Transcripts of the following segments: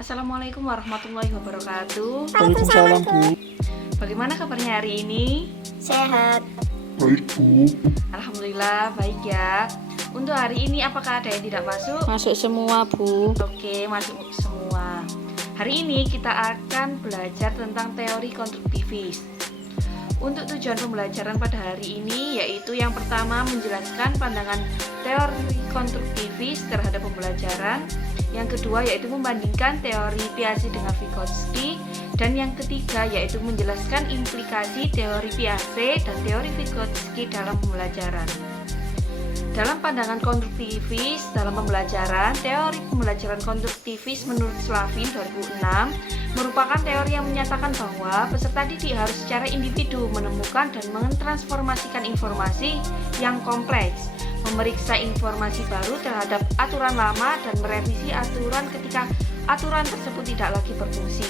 Assalamualaikum warahmatullahi wabarakatuh. Waalaikumsalam, Bu. Bagaimana kabarnya hari ini? Sehat. Baik, Bu. Alhamdulillah baik ya. Untuk hari ini apakah ada yang tidak masuk? Masuk semua, Bu. Oke, masuk semua. Hari ini kita akan belajar tentang teori konstruktivis. Untuk tujuan pembelajaran pada hari ini yaitu yang pertama menjelaskan pandangan teori konstruktivis terhadap pembelajaran. Yang kedua yaitu membandingkan teori Piaget dengan Vygotsky. Dan yang ketiga yaitu menjelaskan implikasi teori Piaget dan teori Vygotsky dalam pembelajaran. Dalam pandangan konstruktivis dalam pembelajaran, teori pembelajaran konstruktivis menurut Slavin 2006 merupakan teori yang menyatakan bahwa peserta didik harus secara individu menemukan dan mentransformasikan informasi yang kompleks, memeriksa informasi baru terhadap aturan lama dan merevisi aturan ketika aturan tersebut tidak lagi berfungsi.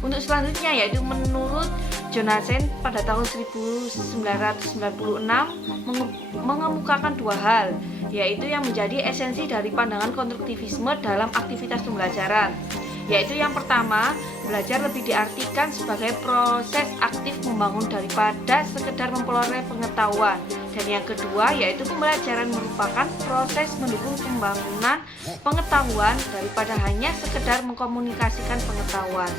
Untuk selanjutnya yaitu menurut Jonassen pada tahun 1996 mengemukakan dua hal, yaitu yang menjadi esensi dari pandangan konstruktivisme dalam aktivitas pembelajaran, yaitu yang pertama, belajar lebih diartikan sebagai proses aktif membangun daripada sekedar memperoleh pengetahuan, dan yang kedua yaitu pembelajaran merupakan proses mendukung pembangunan pengetahuan daripada hanya sekedar mengkomunikasikan pengetahuan.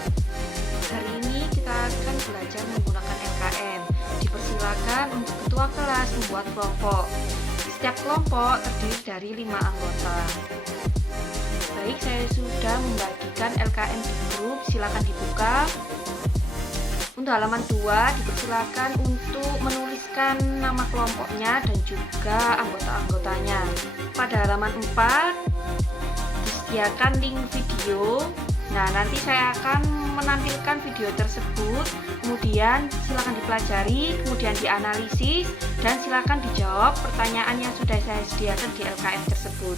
Hari ini kita akan belajar menggunakan LKM. Dipersilakan untuk ketua kelas membuat kelompok. Setiap kelompok terdiri dari 5 anggota. Baik, saya sudah membagikan LKM di grup, silakan dibuka. Untuk halaman 2 dipersilakan untuk menuliskan nama kelompoknya dan juga anggota-anggotanya. Pada halaman 4 disediakan link video. Nah, nanti saya akan menampilkan video tersebut, kemudian silakan dipelajari, kemudian dianalisis, dan silakan dijawab pertanyaan yang sudah saya sediakan di LKM tersebut.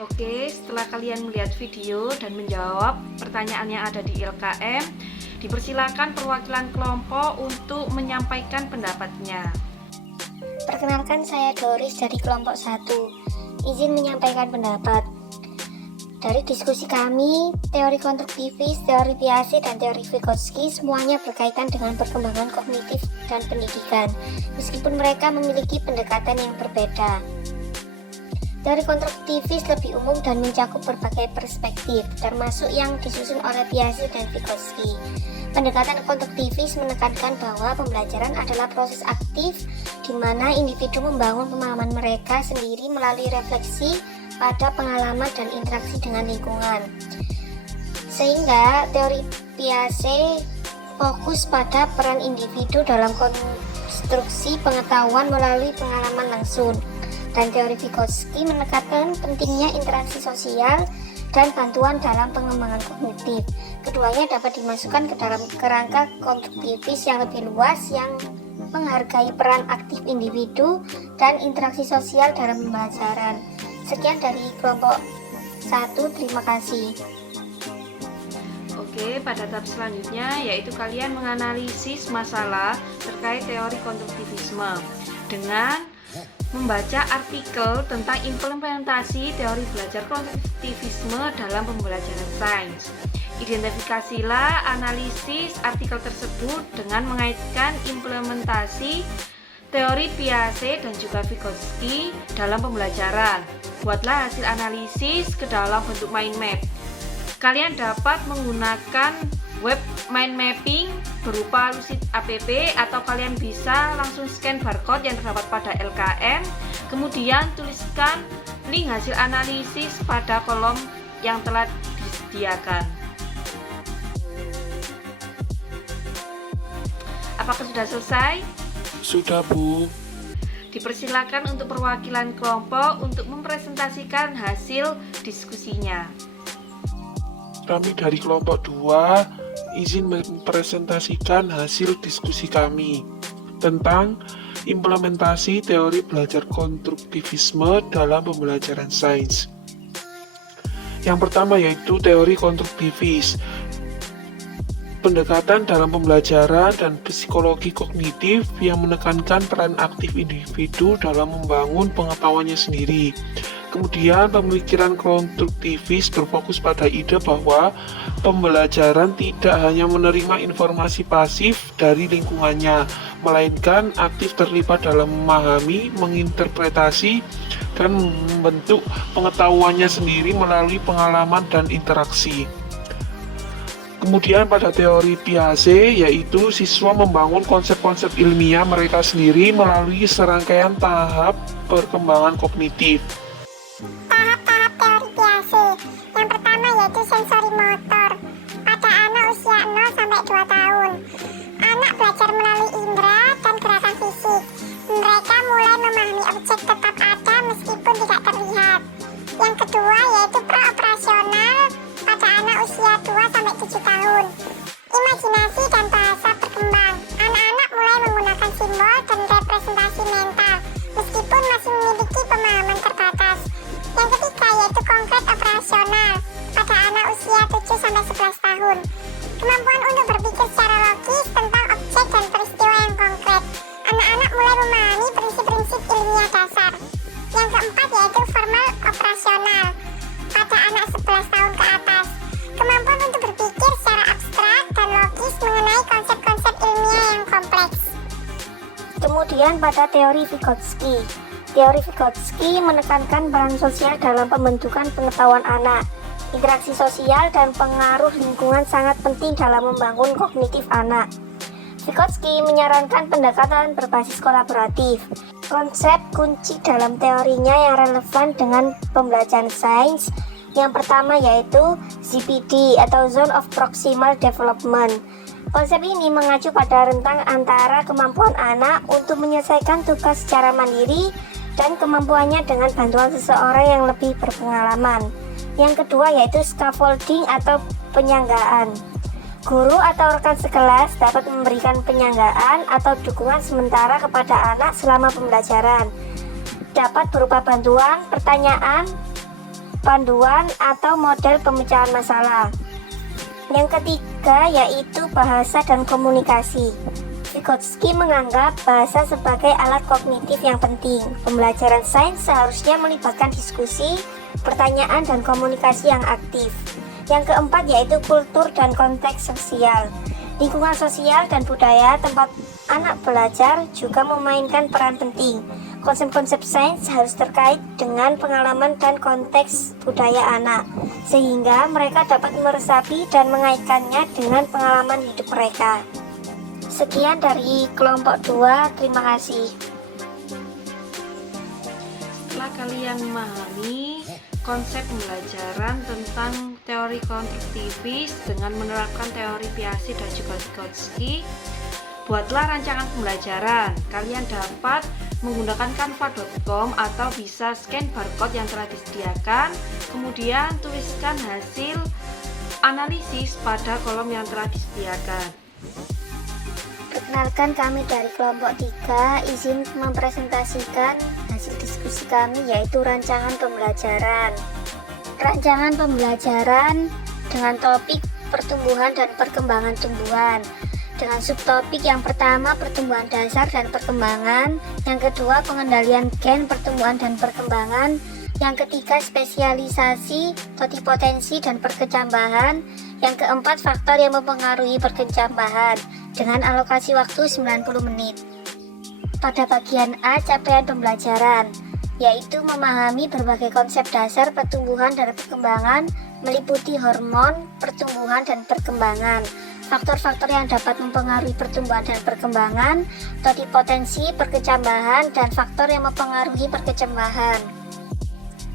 Oke, setelah kalian melihat video dan menjawab pertanyaan yang ada di LKM, dipersilakan perwakilan kelompok untuk menyampaikan pendapatnya. Perkenalkan, saya Doris dari kelompok 1. Izin menyampaikan pendapat. Dari diskusi kami, teori konstruktivis, teori Piaget, dan teori Vygotsky semuanya berkaitan dengan perkembangan kognitif dan pendidikan, meskipun mereka memiliki pendekatan yang berbeda. Teori konstruktivis lebih umum dan mencakup berbagai perspektif, termasuk yang disusun oleh Piaget dan Vygotsky. Pendekatan konstruktivis menekankan bahwa pembelajaran adalah proses aktif di mana individu membangun pemahaman mereka sendiri melalui refleksi pada pengalaman dan interaksi dengan lingkungan. Sehingga teori Piaget fokus pada peran individu dalam konstruksi pengetahuan melalui pengalaman langsung. Dan teori Vygotsky menekankan pentingnya interaksi sosial dan bantuan dalam pengembangan kognitif. Keduanya dapat dimasukkan ke dalam kerangka konstruktivis yang lebih luas yang menghargai peran aktif individu dan interaksi sosial dalam pembelajaran. Sekian dari kelompok 1, terima kasih. Oke, pada tahap selanjutnya yaitu kalian menganalisis masalah terkait teori konstruktivisme dengan membaca artikel tentang implementasi teori belajar konstruktivisme dalam pembelajaran sains. Identifikasilah analisis artikel tersebut dengan mengaitkan implementasi teori Piaget dan juga Vygotsky dalam pembelajaran. Buatlah hasil analisis ke dalam bentuk mind map. Kalian dapat menggunakan web mind mapping berupa Lucid App atau kalian bisa langsung scan barcode yang terdapat pada LKM, kemudian tuliskan link hasil analisis pada kolom yang telah disediakan. Apakah sudah selesai? Sudah, Bu. Dipersilakan untuk perwakilan kelompok untuk mempresentasikan hasil diskusinya. Kami dari kelompok 2 izin mempresentasikan hasil diskusi kami tentang implementasi teori belajar konstruktivisme dalam pembelajaran sains. Yang pertama yaitu teori konstruktivis. Pendekatan dalam pembelajaran dan psikologi kognitif yang menekankan peran aktif individu dalam membangun pengetahuannya sendiri. Kemudian pemikiran konstruktivis berfokus pada ide bahwa pembelajaran tidak hanya menerima informasi pasif dari lingkungannya, melainkan aktif terlibat dalam memahami, menginterpretasi, dan membentuk pengetahuannya sendiri melalui pengalaman dan interaksi. Kemudian pada teori Piaget, yaitu siswa membangun konsep-konsep ilmiah mereka sendiri melalui serangkaian tahap perkembangan kognitif. Tahap-tahap teori Piaget. Yang pertama yaitu sensori motor. Pada anak usia 0 sampai 2 tahun. Anak belajar melalui indera dan gerakan fisik. Mereka mulai memahami objek tetap ada meskipun tidak terlihat. Yang kedua yaitu praoperasional pada anak usia 2 sampai 7 tahun. Imajinasi dan bahasa berkembang. Anak-anak mulai menggunakan simbol dan representasi mental meskipun masih memiliki pemahaman terbatas. Yang ketiga yaitu konkret operasional pada anak usia 7 sampai 11 tahun. Kemampuan untuk berpikir secara logis tentang objek dan peristiwa yang konkret. Anak-anak mulai memahami prinsip-prinsip ilmiah dasar. Yang keempat yaitu formal operasional pada anak 11 tahun ke atas. Kemampuan untuk berpikir secara abstrak dan logis mengenai konsep-konsep ilmiah yang kompleks. Kemudian pada teori Vygotsky. Teori Vygotsky menekankan peran sosial dalam pembentukan pengetahuan anak. Interaksi sosial dan pengaruh lingkungan sangat penting dalam membangun kognitif anak. Vygotsky menyarankan pendekatan berbasis kolaboratif. Konsep kunci dalam teorinya yang relevan dengan pembelajaran sains yang pertama yaitu ZPD atau Zone of Proximal Development. Konsep ini mengacu pada rentang antara kemampuan anak untuk menyelesaikan tugas secara mandiri dan kemampuannya dengan bantuan seseorang yang lebih berpengalaman. Yang kedua yaitu scaffolding atau penyanggaan. Guru atau rekan sekelas dapat memberikan penyanggaan atau dukungan sementara kepada anak selama pembelajaran. Dapat berupa bantuan, pertanyaan, panduan atau model pemecahan masalah. Yang ketiga yaitu bahasa dan komunikasi. Vygotsky menganggap bahasa sebagai alat kognitif yang penting. Pembelajaran sains seharusnya melibatkan diskusi, pertanyaan, dan komunikasi yang aktif. Yang keempat yaitu kultur dan konteks sosial. Lingkungan sosial dan budaya tempat anak belajar juga memainkan peran penting. Konsep-konsep sains harus terkait dengan pengalaman dan konteks budaya anak, sehingga mereka dapat meresapi dan mengaitkannya dengan pengalaman hidup mereka. Sekian dari kelompok 2, terima kasih. Setelah kalian memahami konsep pembelajaran tentang teori konstruktivis dengan menerapkan teori Piaget dan juga Vygotsky, buatlah rancangan pembelajaran. Kalian dapat menggunakan canva.com atau bisa scan barcode yang telah disediakan, kemudian tuliskan hasil analisis pada kolom yang telah disediakan. Perkenalkan, kami dari kelompok 3 izin mempresentasikan hasil diskusi kami yaitu rancangan pembelajaran. Rancangan pembelajaran dengan topik pertumbuhan dan perkembangan tumbuhan. Dengan subtopik yang pertama pertumbuhan dasar dan perkembangan, yang kedua pengendalian gen pertumbuhan dan perkembangan, yang ketiga spesialisasi, totipotensi dan perkecambahan, yang keempat faktor yang mempengaruhi perkecambahan dengan alokasi waktu 90 menit. Pada bagian A, capaian pembelajaran, yaitu memahami berbagai konsep dasar pertumbuhan dan perkembangan meliputi hormon, pertumbuhan dan perkembangan, faktor-faktor yang dapat mempengaruhi pertumbuhan dan perkembangan, totipotensi, perkecambahan, dan faktor yang mempengaruhi perkecambahan.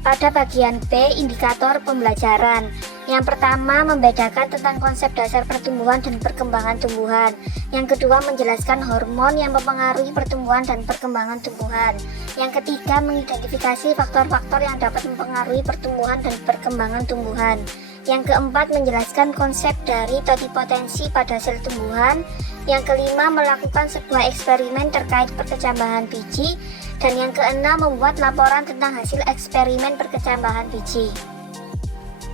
Pada bagian B, indikator pembelajaran. Yang pertama, membedakan tentang konsep dasar pertumbuhan dan perkembangan tumbuhan. Yang kedua, menjelaskan hormon yang mempengaruhi pertumbuhan dan perkembangan tumbuhan. Yang ketiga, mengidentifikasi faktor-faktor yang dapat mempengaruhi pertumbuhan dan perkembangan tumbuhan. Yang keempat, menjelaskan konsep dari totipotensi pada sel tumbuhan. Yang kelima, melakukan sebuah eksperimen terkait perkecambahan biji. Dan yang keenam, membuat laporan tentang hasil eksperimen perkecambahan biji.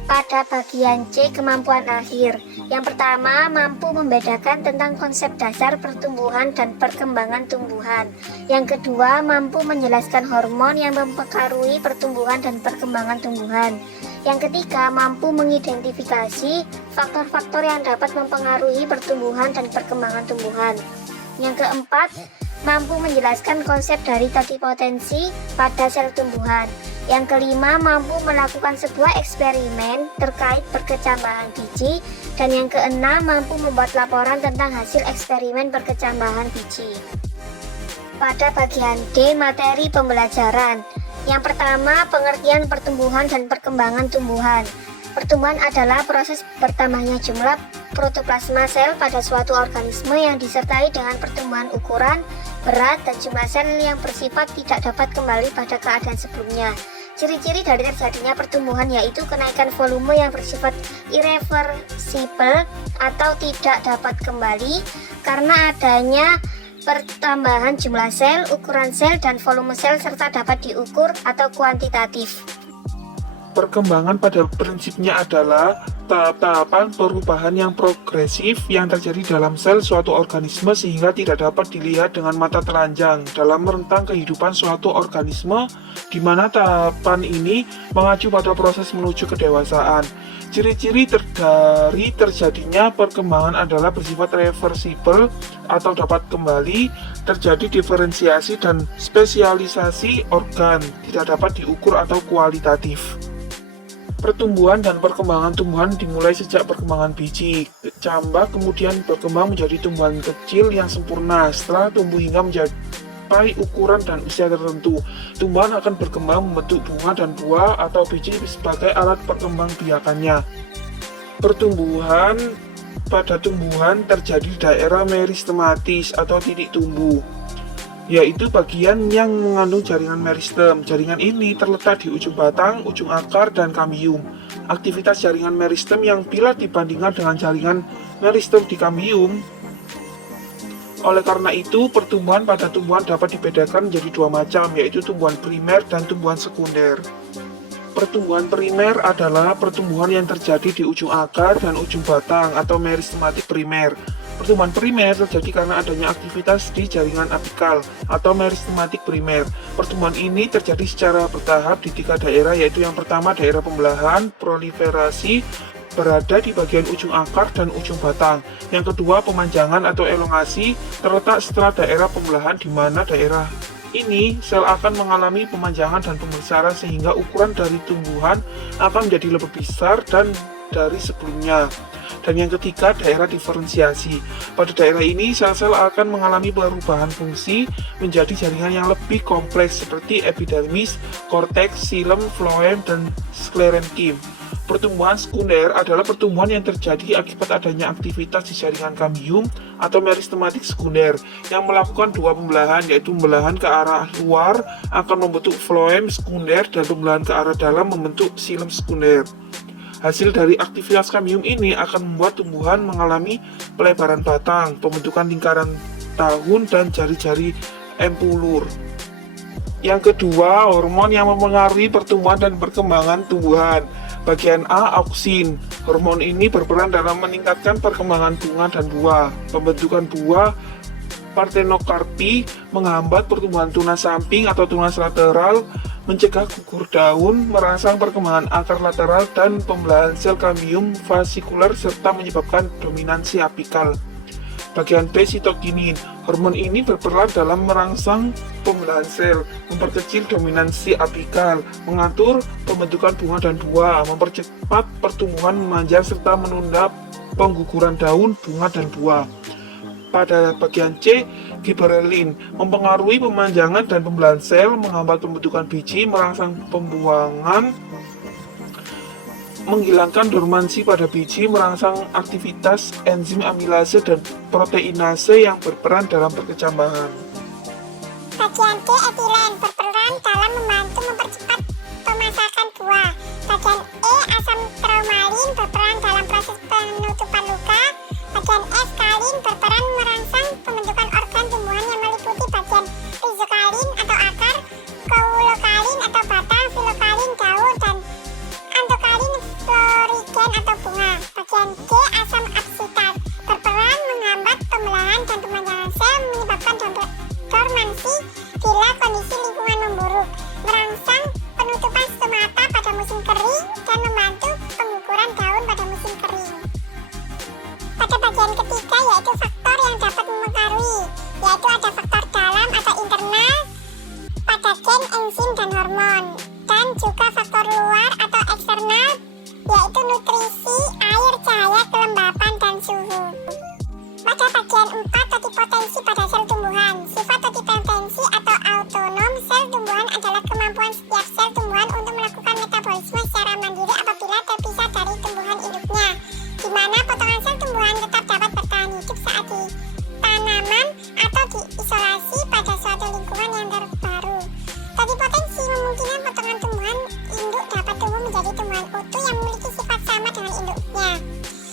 Pada bagian C, kemampuan akhir. Yang pertama, mampu membedakan tentang konsep dasar pertumbuhan dan perkembangan tumbuhan. Yang kedua, mampu menjelaskan hormon yang mempengaruhi pertumbuhan dan perkembangan tumbuhan. Yang ketiga, mampu mengidentifikasi faktor-faktor yang dapat mempengaruhi pertumbuhan dan perkembangan tumbuhan. Yang keempat, mampu menjelaskan konsep dari totipotensi pada sel tumbuhan. Yang kelima, mampu melakukan sebuah eksperimen terkait perkecambahan biji. Dan yang keenam, mampu membuat laporan tentang hasil eksperimen perkecambahan biji. Pada bagian D, materi pembelajaran. Yang pertama, pengertian pertumbuhan dan perkembangan tumbuhan. Pertumbuhan adalah proses bertambahnya jumlah protoplasma sel pada suatu organisme yang disertai dengan pertumbuhan ukuran, berat, dan jumlah sel yang bersifat tidak dapat kembali pada keadaan sebelumnya. Ciri-ciri dari terjadinya pertumbuhan yaitu kenaikan volume yang bersifat irreversible atau tidak dapat kembali karena adanya pertambahan jumlah sel, ukuran sel, dan volume sel serta dapat diukur atau kuantitatif. Perkembangan pada prinsipnya adalah tahap-tahapan perubahan yang progresif yang terjadi dalam sel suatu organisme sehingga tidak dapat dilihat dengan mata telanjang dalam rentang kehidupan suatu organisme, di mana tahapan ini mengacu pada proses menuju kedewasaan. Ciri-ciri dari terjadinya perkembangan adalah bersifat reversibel atau dapat kembali, terjadi diferensiasi dan spesialisasi organ, tidak dapat diukur atau kualitatif. Pertumbuhan dan perkembangan tumbuhan dimulai sejak perkembangan biji, kecambah, kemudian berkembang menjadi tumbuhan kecil yang sempurna. Setelah tumbuh hingga mencapai ukuran dan usia tertentu, tumbuhan akan berkembang membentuk bunga dan buah atau biji sebagai alat perkembangbiakannya. Pertumbuhan pada tumbuhan terjadi di daerah meristematis atau titik tumbuh, yaitu bagian yang mengandung jaringan meristem. Jaringan ini terletak di ujung batang, ujung akar, dan kambium. Aktivitas jaringan meristem yang bila dibandingkan dengan jaringan meristem di kambium. Oleh karena itu, pertumbuhan pada tumbuhan dapat dibedakan menjadi dua macam, yaitu tumbuhan primer dan tumbuhan sekunder. Pertumbuhan primer adalah pertumbuhan yang terjadi di ujung akar dan ujung batang atau meristematik primer. Pertumbuhan primer terjadi karena adanya aktivitas di jaringan apikal atau meristematik primer. Pertumbuhan ini terjadi secara bertahap di 3 daerah, yaitu yang pertama daerah pembelahan, proliferasi, berada di bagian ujung akar dan ujung batang. Yang kedua pemanjangan atau elongasi, terletak setelah daerah pembelahan, di mana daerah ini sel akan mengalami pemanjangan dan pembesaran sehingga ukuran dari tumbuhan akan menjadi lebih besar dan dari sebelumnya. Dan yang ketiga, daerah diferensiasi. Pada daerah ini, sel-sel akan mengalami perubahan fungsi menjadi jaringan yang lebih kompleks seperti epidermis, korteks, xilem, floem, dan sklerenkim. Pertumbuhan sekunder adalah pertumbuhan yang terjadi akibat adanya aktivitas di jaringan kambium atau meristematik sekunder yang melakukan 2 pembelahan, yaitu pembelahan ke arah luar akan membentuk floem sekunder dan pembelahan ke arah dalam membentuk xilem sekunder. Hasil dari aktivitas kambium ini akan membuat tumbuhan mengalami pelebaran batang, pembentukan lingkaran tahun, dan jari-jari empulur. Yang kedua, hormon yang mempengaruhi pertumbuhan dan perkembangan tumbuhan. Bagian A, auksin. Hormon ini berperan dalam meningkatkan perkembangan bunga dan buah. Pembentukan buah partenokarpi, menghambat pertumbuhan tunas samping atau tunas lateral, mencegah gugur daun, merangsang perkembangan akar lateral dan pembelahan sel kambium fasikuler, serta menyebabkan dominansi apikal. Bagian B, sitokinin. Hormon ini berperan dalam merangsang pembelahan sel, memperkecil dominansi apikal, mengatur pembentukan bunga dan buah, mempercepat pertumbuhan memanjang, serta menunda pengguguran daun, bunga, dan buah. Pada bagian C, giberelin, mempengaruhi pemanjangan dan pembelahan sel, menghambat pembentukan biji, merangsang pembuangan, menghilangkan dormansi pada biji, merangsang aktivitas enzim amilase dan proteinase yang berperan dalam perkecambahan. Bagian D, etilen, berperan dalam membantu mempercepat pemasakan buah. Bagian E, asam traumalin, berperan dalam proses penutupan luka. Bagian F, kalin, berperan merangsang pembentukan organ tumbuhan yang meliputi bagian rizokalin atau akar, kaulokalin atau batang, filokalin daun, dan antokalin florigen atau bunga. Bagian G, asam absitat, berperan menghambat pembelahan dan pemanjangan sel, menyebabkan dormansi bila kondisi lingkungan memburuk, merangsang penutupan stomata pada musim kering, dan membantu pengguguran daun pada musim kering. Pada bagian ketiga, yaitu faktor yang dapat mempengaruhi, yaitu ada faktor dalam atau internal pada gen, enzim, dan hormon, dan juga faktor luar atau eksternal, yaitu nutrisi, air, cahaya, kelembapan, dan suhu. Pada bagian 4, totipotensi pada sel tumbuhan. Sifat totipotensi atau autonom sel tumbuhan adalah kemampuan setiap sel tumbuhan untuk melakukan metabolisme secara mandiri apabila terpisah dari tumbuhan induknya, di mana potongan sel tumbuhan tetap dapat bertahan hidup saat di tanaman atau diisolasi pada suatu lingkungan yang terbaru. Totipotensi memungkinkan potongan tumbuhan induk dapat tumbuh menjadi tumbuhan utuh yang memiliki sifat sama dengan induknya.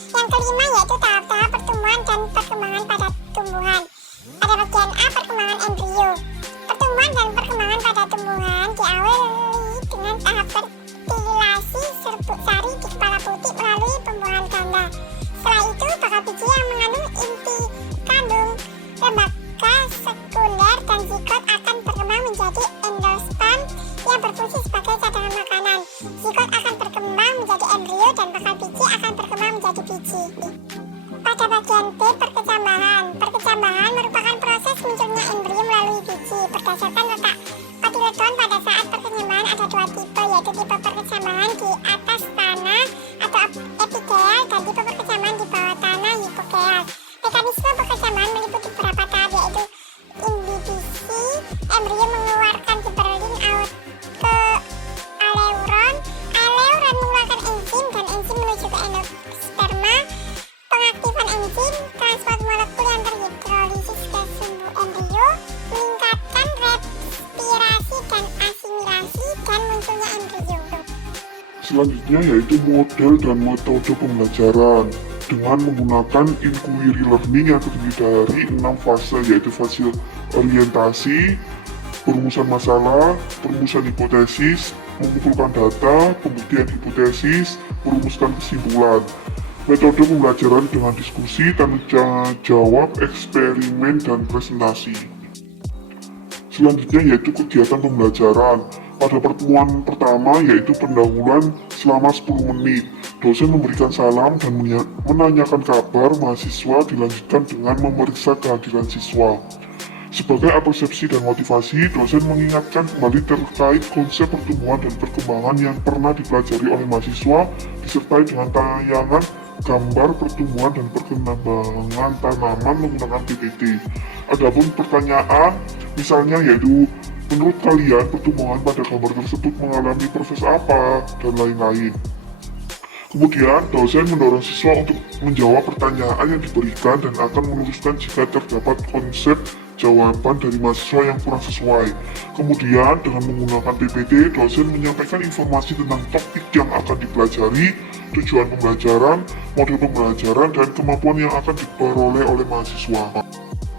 Yang kelima, yaitu tahap-tahap pertumbuhan dan perkembangan pada tumbuhan. Pada bagian A, perkembangan embrio. Pertumbuhan dan perkembangan pada tumbuhan diawali dengan tahap fertilasi serbuk sari di kepala putih melalui pembuahan ganda. Setelah itu, bakal biji yang mengandung inti kandung lembaga sekunder dan zigot akan berkembang menjadi endosperm yang berfungsi sebagai cadangan makanan. Zigot akan berkembang menjadi embrio dan bakal biji akan berkembang menjadi biji. Pada bagian B, perkecambahan. Perkecambahan merupakan proses munculnya embrio melalui biji. Berdasarkan letak kotiledon pada saat perkecambahan ada 2 tipe, yaitu tipe perkecambahan di atas tanah atau epikeal dan tipe perkecambahan di bawah tanah hipokeal. Mekanisme perkecambahan meliputi beberapa tahap, yaitu inhibisi, embrio mengeluarkan giberelin ke aleuron, aleuron mengeluarkan enzim dan enzim menuju ke endosperma, pengaktifan enzim, transport molekul yang terhidrolisis ke sumbu embrio, meningkatkan respirasi dan asimilasi, dan munculnya embrio. Selanjutnya yaitu model dan metode pembelajaran dengan menggunakan inquiry learning yang terdiri dari 6 fase, yaitu fase orientasi, perumusan masalah, perumusan hipotesis, mengumpulkan data, pembuktian hipotesis, merumuskan kesimpulan. Metode pembelajaran dengan diskusi, tanya jawab, eksperimen, dan presentasi. Selanjutnya yaitu kegiatan pembelajaran. Pada pertemuan pertama yaitu pendahuluan selama 10 menit. Dosen memberikan salam dan menanyakan kabar mahasiswa, dilanjutkan dengan memeriksa kehadiran siswa. Sebagai persepsi dan motivasi, dosen mengingatkan kembali terkait konsep pertumbuhan dan perkembangan yang pernah dipelajari oleh mahasiswa, disertai dengan tayangan gambar pertumbuhan dan perkembangan tanaman menggunakan PPT. Adapun pertanyaan, misalnya yaitu, menurut kalian pertumbuhan pada gambar tersebut mengalami proses apa, dan lain-lain. Kemudian, dosen mendorong siswa untuk menjawab pertanyaan yang diberikan dan akan meluruskan jika terdapat konsep jawaban dari mahasiswa yang kurang sesuai. Kemudian, dengan menggunakan PPT, dosen menyampaikan informasi tentang topik yang akan dipelajari, tujuan pembelajaran, model pembelajaran, dan kemampuan yang akan diperoleh oleh mahasiswa.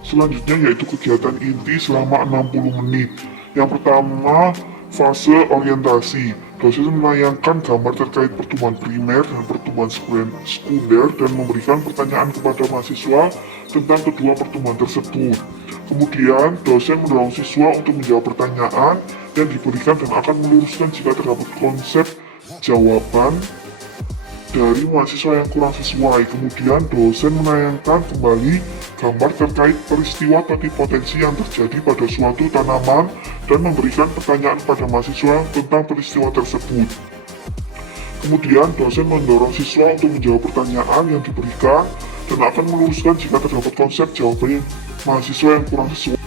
Selanjutnya yaitu kegiatan inti selama 60 menit. Yang pertama, fase orientasi. Dosen menayangkan gambar terkait pertumbuhan primer dan pertumbuhan sekunder dan memberikan pertanyaan kepada mahasiswa tentang kedua pertumbuhan tersebut. Kemudian, dosen mendorong siswa untuk menjawab pertanyaan yang diberikan dan akan meluruskan jika terdapat konsep jawaban dari mahasiswa yang kurang sesuai. Kemudian, dosen menayangkan kembali gambar terkait peristiwa atau potensi yang terjadi pada suatu tanaman dan memberikan pertanyaan pada mahasiswa tentang peristiwa tersebut. Kemudian, dosen mendorong siswa untuk menjawab pertanyaan yang diberikan dan akan meluruskan jika terdapat konsep jawaban mahasiswa yang kurang sesuai.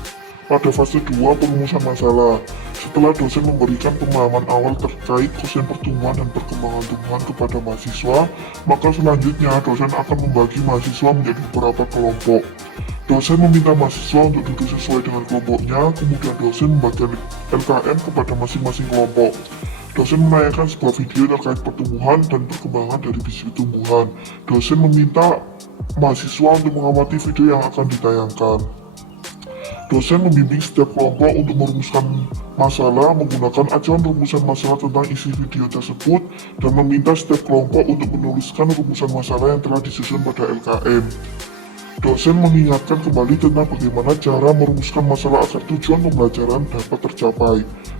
Pada fase 2, perumusan masalah. Setelah dosen memberikan pemahaman awal terkait konsep pertumbuhan dan perkembangan tumbuhan kepada mahasiswa, maka selanjutnya dosen akan membagi mahasiswa menjadi beberapa kelompok. Dosen meminta mahasiswa untuk duduk sesuai dengan kelompoknya, kemudian dosen membagikan LKM kepada masing-masing kelompok. Dosen menayangkan sebuah video terkait pertumbuhan dan perkembangan dari biji tumbuhan. Dosen meminta mahasiswa untuk mengamati video yang akan ditayangkan. Dosen membimbing setiap kelompok untuk merumuskan masalah menggunakan acuan rumusan masalah tentang isi video tersebut dan meminta setiap kelompok untuk menuliskan rumusan masalah yang telah disusun pada LKM. Dosen mengingatkan kembali tentang bagaimana cara merumuskan masalah agar tujuan pembelajaran dapat tercapai.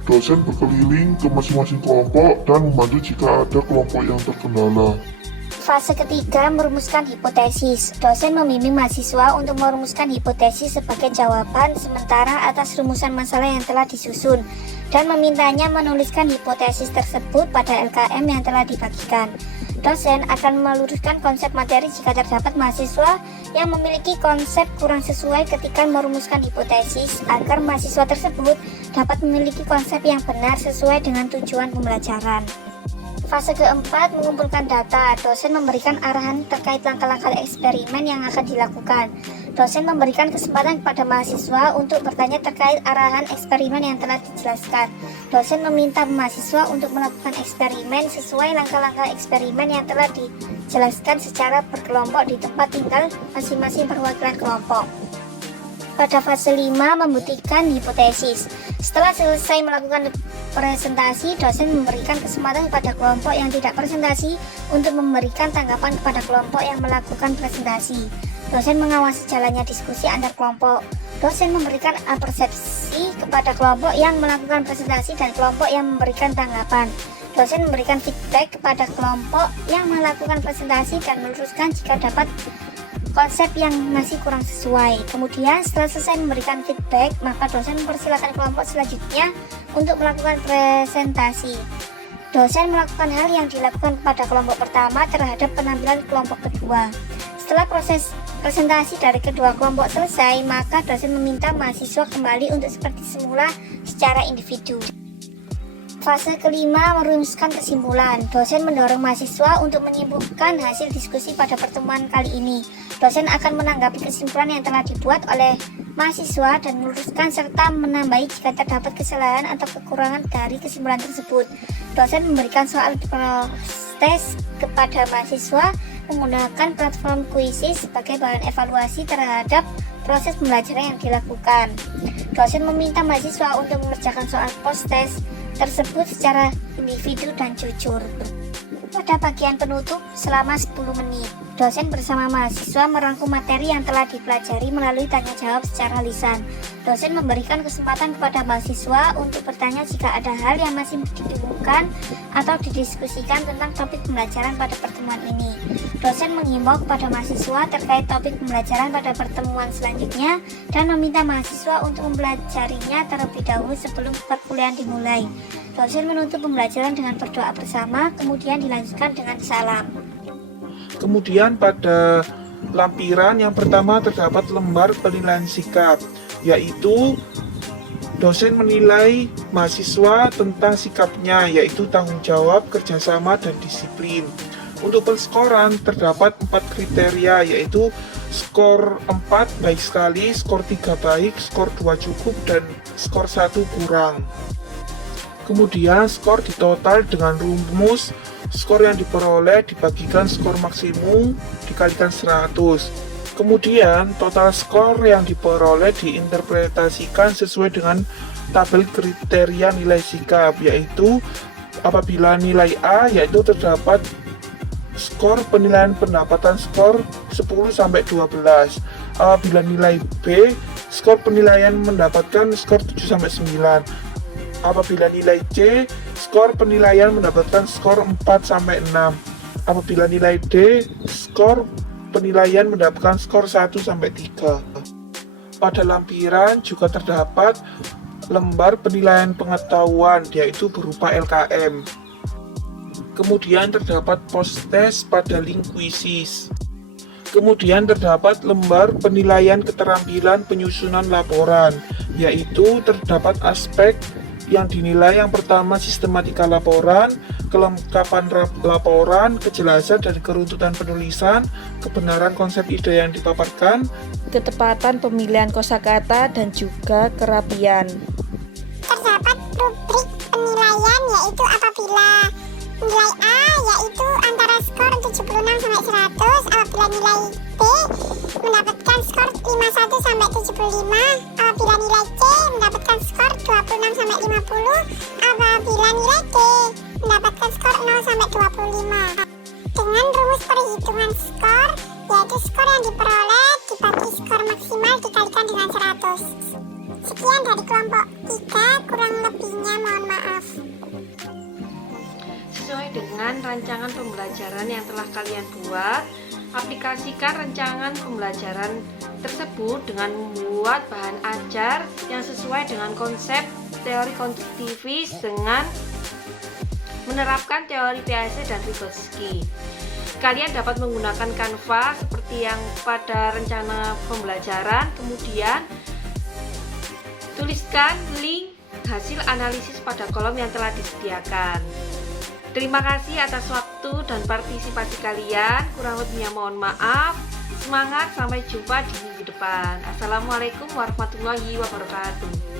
Dosen berkeliling ke masing-masing kelompok dan membantu jika ada kelompok yang terkendala. Fase ketiga, merumuskan hipotesis. Dosen membimbing mahasiswa untuk merumuskan hipotesis sebagai jawaban sementara atas rumusan masalah yang telah disusun dan memintanya menuliskan hipotesis tersebut pada LKM yang telah dibagikan. Dosen akan meluruskan konsep materi jika terdapat mahasiswa yang memiliki konsep kurang sesuai ketika merumuskan hipotesis agar mahasiswa tersebut dapat memiliki konsep yang benar sesuai dengan tujuan pembelajaran. Fase keempat, mengumpulkan data. Dosen memberikan arahan terkait langkah-langkah eksperimen yang akan dilakukan. Dosen memberikan kesempatan kepada mahasiswa untuk bertanya terkait arahan eksperimen yang telah dijelaskan. Dosen meminta mahasiswa untuk melakukan eksperimen sesuai langkah-langkah eksperimen yang telah dijelaskan secara berkelompok di tempat tinggal masing-masing perwakilan kelompok. Pada fase 5, membuktikan hipotesis. Setelah selesai melakukan presentasi, dosen memberikan kesempatan kepada kelompok yang tidak presentasi untuk memberikan tanggapan kepada kelompok yang melakukan presentasi. Dosen mengawasi jalannya diskusi antar kelompok. Dosen memberikan persepsi kepada kelompok yang melakukan presentasi dan kelompok yang memberikan tanggapan. Dosen memberikan feedback kepada kelompok yang melakukan presentasi dan meluruskan jika dapat konsep yang masih kurang sesuai. Kemudian setelah selesai memberikan feedback, maka dosen mempersilakan kelompok selanjutnya untuk melakukan presentasi. Dosen melakukan hal yang dilakukan pada kelompok pertama terhadap penampilan kelompok kedua. Setelah proses presentasi dari kedua kelompok selesai, maka dosen meminta mahasiswa kembali untuk seperti semula secara individu. Fase kelima, merumuskan kesimpulan. Dosen mendorong mahasiswa untuk menyimpulkan hasil diskusi pada pertemuan kali ini. Dosen akan menanggapi kesimpulan yang telah dibuat oleh mahasiswa dan meluruskan serta menambahi jika terdapat kesalahan atau kekurangan dari kesimpulan tersebut. Dosen memberikan soal protes kepada mahasiswa menggunakan platform Quizzes sebagai bahan evaluasi terhadap proses pembelajaran yang dilakukan. Dosen meminta mahasiswa untuk mengerjakan soal post-test tersebut secara individu dan jujur. Pada bagian penutup selama 10 menit, dosen bersama mahasiswa merangkum materi yang telah dipelajari melalui tanya jawab secara lisan. Dosen memberikan kesempatan kepada mahasiswa untuk bertanya jika ada hal yang masih dibingungkan atau didiskusikan tentang topik pembelajaran pada pertemuan ini. Dosen mengimbau kepada mahasiswa terkait topik pembelajaran pada pertemuan selanjutnya dan meminta mahasiswa untuk mempelajarinya terlebih dahulu sebelum perkuliahan dimulai. Dosen menutup pembelajaran dengan berdoa bersama, kemudian dilanjutkan dengan salam. Kemudian pada lampiran yang pertama terdapat lembar penilaian sikap, yaitu dosen menilai mahasiswa tentang sikapnya, yaitu tanggung jawab, kerjasama, dan disiplin. Untuk penskoran terdapat 4 kriteria, yaitu skor 4 baik sekali, skor 3 baik, skor 2 cukup, dan skor 1 kurang. Kemudian skor ditotal dengan rumus skor yang diperoleh dibagikan skor maksimum dikalikan 100. Kemudian total skor yang diperoleh diinterpretasikan sesuai dengan tabel kriteria nilai sikap, yaitu apabila nilai A yaitu terdapat skor penilaian pendapatan skor 10-12. Apabila nilai B, skor penilaian mendapatkan skor 7-9. Apabila nilai C, skor penilaian mendapatkan skor 4-6. Apabila nilai D, skor penilaian mendapatkan skor 1-3. Pada lampiran juga terdapat lembar penilaian pengetahuan, yaitu berupa LKM. Kemudian terdapat post-test pada link kuisis. Kemudian terdapat lembar penilaian keterampilan penyusunan laporan, yaitu terdapat aspek yang dinilai. Yang pertama sistematika laporan, kelengkapan laporan, kejelasan dan keruntutan penulisan, kebenaran konsep ide yang dipaparkan, ketepatan pemilihan kosakata, dan juga kerapian. Terdapat rubrik penilaian, yaitu apabila nilai A yaitu antara skor 76 sampai 100, apabila nilai B mendapatkan skor 51 sampai 75, apabila nilai C mendapatkan skor 26 sampai 50, apabila nilai D mendapatkan skor 0 sampai 25. Dengan rumus perhitungan skor, yaitu skor yang diperoleh dibagi skor maksimal dikalikan dengan 100. Sekian dari kelompok 3, kurang lebihnya mohon maaf. Sesuai dengan rancangan pembelajaran yang telah kalian buat, aplikasikan rancangan pembelajaran tersebut dengan membuat bahan ajar yang sesuai dengan konsep teori konstruktivis dengan menerapkan teori PAC dan Vygotsky. Kalian dapat menggunakan Canva seperti yang pada rencana pembelajaran, kemudian tuliskan link hasil analisis pada kolom yang telah disediakan. Terima kasih atas waktu dan partisipasi kalian. Kurang lebihnya mohon maaf. Semangat, sampai jumpa di minggu depan. Assalamualaikum warahmatullahi wabarakatuh.